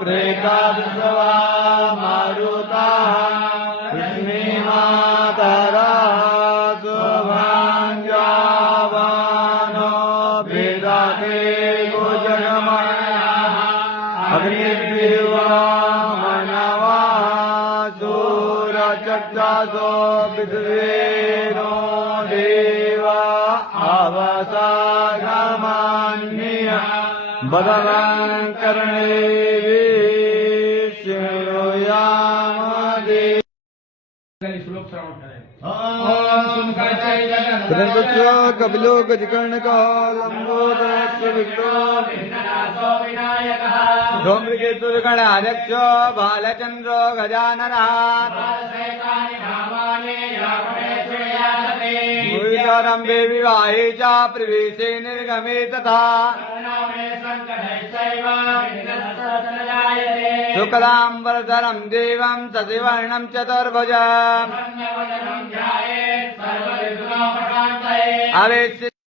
प्रेतादृशवा मारुताः लक्ष्मीमातरः शुभाञ्जावानो वेदाते गोजनमयाः अग्निर्विवा मनवः सूरचक्षासो विद्वेनो देवा अवसागमान्यः बदनं कर्णे कपिलो धूम्रकेतुर्गणाध्यक्ष बालचंद्रो गजाननः मुहितरम्भे विवाहे च प्रवेशे निर्गमे तथा शुक्लाम्बरधरं देवं शशिवर्णं चतुर्भुजम् आवेश्य